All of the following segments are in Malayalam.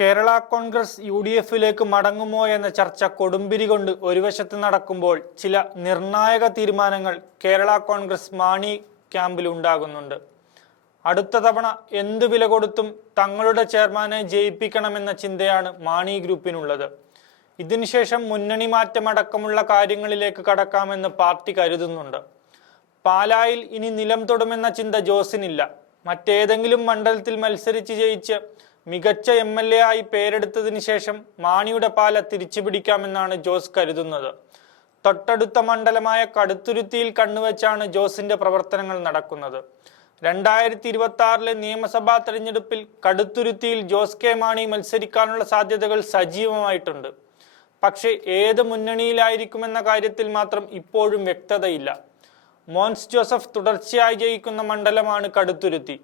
കേരള കോൺഗ്രസ് യു ഡി എഫിലേക്ക് മടങ്ങുമോ എന്ന ചർച്ച കൊടുമ്പിരി കൊണ്ട് ഒരു വശത്ത് നടക്കുമ്പോൾ ചില നിർണായക തീരുമാനങ്ങൾ കേരള കോൺഗ്രസ് മാണി ക്യാമ്പിൽ ഉണ്ടാകുന്നുണ്ട്. അടുത്ത തവണ എന്തു വില കൊടുത്തും തങ്ങളുടെ ചെയർമാനെ ജയിപ്പിക്കണമെന്ന ചിന്തയാണ് മാണി ഗ്രൂപ്പിനുള്ളത്. ഇതിനുശേഷം മുന്നണി മാറ്റമടക്കമുള്ള കാര്യങ്ങളിലേക്ക് കടക്കാമെന്ന് പാർട്ടി കരുതുന്നുണ്ട്. പാലായിൽ ഇനി നിലം തൊടുമെന്ന ചിന്ത ജോസിനില്ല. മറ്റേതെങ്കിലും മണ്ഡലത്തിൽ മത്സരിച്ച് ജയിച്ച് മികച്ച എം എൽ എ ആയി പേരെടുത്തതിന് ശേഷം മാണിയുടെ പാല തിരിച്ചുപിടിക്കാമെന്നാണ് ജോസ് കരുതുന്നത്. തൊട്ടടുത്ത മണ്ഡലമായ കടുത്തുരുത്തിയിൽ കണ്ണുവെച്ചാണ് ജോസിന്റെ പ്രവർത്തനങ്ങൾ നടക്കുന്നത്. രണ്ടായിരത്തി ഇരുപത്തി ആറിലെ നിയമസഭാ തെരഞ്ഞെടുപ്പിൽ കടുത്തുരുത്തിയിൽ ജോസ് കെ മാണി മത്സരിക്കാനുള്ള സാധ്യതകൾ സജീവമായിട്ടുണ്ട്. പക്ഷേ ഏത് മുന്നണിയിലായിരിക്കുമെന്ന കാര്യത്തിൽ മാത്രം ഇപ്പോഴും വ്യക്തതയില്ല. മോൻസ് ജോസഫ് തുടർച്ചയായി ജയിക്കുന്ന മണ്ഡലമാണ് കടുത്തുരുത്തി.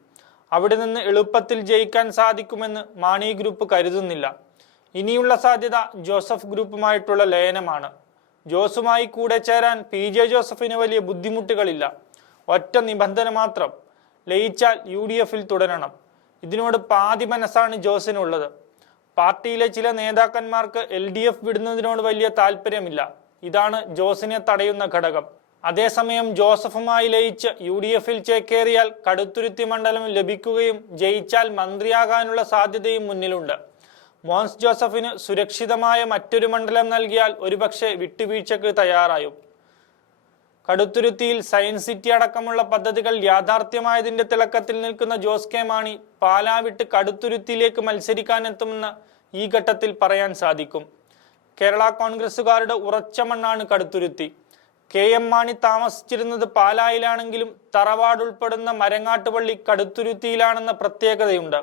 അവിടെ നിന്ന് എളുപ്പത്തിൽ ജയിക്കാൻ സാധിക്കുമെന്ന് മാണി ഗ്രൂപ്പ് കരുതുന്നില്ല. ഇനിയുള്ള സാധ്യത ജോസഫ് ഗ്രൂപ്പുമായിട്ടുള്ള ലയനമാണ്. ജോസുമായി കൂടെ ചേരാൻ പി ജെ ജോസഫിന് വലിയ ബുദ്ധിമുട്ടുകളില്ല. ഒറ്റ നിബന്ധന മാത്രം ലയിച്ചാൽ യു ഡി എഫിൽ തുടരണം. ഇതിനോട് പാതി മനസ്സാണ് ജോസിനുള്ളത്. പാർട്ടിയിലെ ചില നേതാക്കന്മാർക്ക് എൽ ഡി എഫ് വിടുന്നതിനോട് വലിയ താല്പര്യമില്ല. ഇതാണ് ജോസിനെ തടയുന്ന ഘടകം. അതേസമയം ജോസഫുമായി ലയിച്ച് യു ഡി എഫിൽ ചേക്കേറിയാൽ കടുത്തുരുത്തി മണ്ഡലം ലഭിക്കുകയും ജയിച്ചാൽ മന്ത്രിയാകാനുള്ള സാധ്യതയും മുന്നിലുണ്ട്. മോൻസ് ജോസഫിന് സുരക്ഷിതമായ മറ്റൊരു മണ്ഡലം നൽകിയാൽ ഒരുപക്ഷെ വിട്ടുവീഴ്ചക്ക് തയ്യാറായും. കടുത്തുരുത്തിയിൽ സയൻസ് സിറ്റി അടക്കമുള്ള പദ്ധതികൾ യാഥാർത്ഥ്യമായതിന്റെ തിളക്കത്തിൽ നിൽക്കുന്ന ജോസ് കെ മാണി പാലാ വിട്ട് കടുത്തുരുത്തിയിലേക്ക് മത്സരിക്കാനെത്തുമെന്ന് ഈ ഘട്ടത്തിൽ പറയാൻ സാധിക്കും. കേരള കോൺഗ്രസുകാരുടെ ഉറച്ച മണ്ണാണ് കടുത്തുരുത്തി. കെ എം മാണി താമസിച്ചിരുന്നത് പാലായിലാണെങ്കിലും തറവാട് ഉൾപ്പെടുന്ന മരങ്ങാട്ടുപള്ളി കടുത്തുരുത്തിയിലാണെന്ന പ്രത്യേകതയുണ്ട്.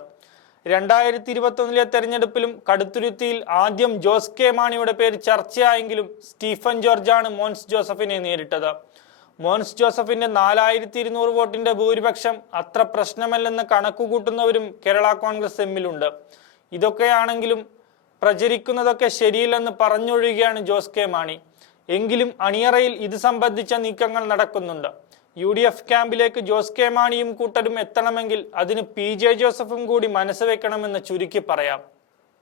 രണ്ടായിരത്തി ഇരുപത്തൊന്നിലെ തെരഞ്ഞെടുപ്പിലും കടുത്തുരുത്തിയിൽ ആദ്യം ജോസ് കെ മാണിയുടെ പേര് ചർച്ചയായെങ്കിലും സ്റ്റീഫൻ ജോർജാണ് മോൻസ് ജോസഫിനെ നേരിട്ടത്. മോൻസ് ജോസഫിന്റെ നാലായിരത്തി ഇരുന്നൂറ് വോട്ടിന്റെ ഭൂരിപക്ഷം അത്ര പ്രശ്നമല്ലെന്ന് കണക്കുകൂട്ടുന്നവരും കേരള കോൺഗ്രസ് എമ്മിലുണ്ട്. ഇതൊക്കെയാണെങ്കിലും പ്രചരിക്കുന്നതൊക്കെ ശരിയില്ലെന്ന് പറഞ്ഞൊഴിയുകയാണ് ജോസ് കെ മാണി. എങ്കിലും അണിയറയിൽ ഇത് സംബന്ധിച്ച നീക്കങ്ങൾ നടക്കുന്നുണ്ട്. യു ഡി എഫ് ക്യാമ്പിലേക്ക് ജോസ് കെ മാണിയും കൂട്ടരും എത്തണമെങ്കിൽ അതിന് പി ജെ ജോസഫും കൂടി മനസ്സ് വെക്കണമെന്ന് ചുരുക്കി പറയാം.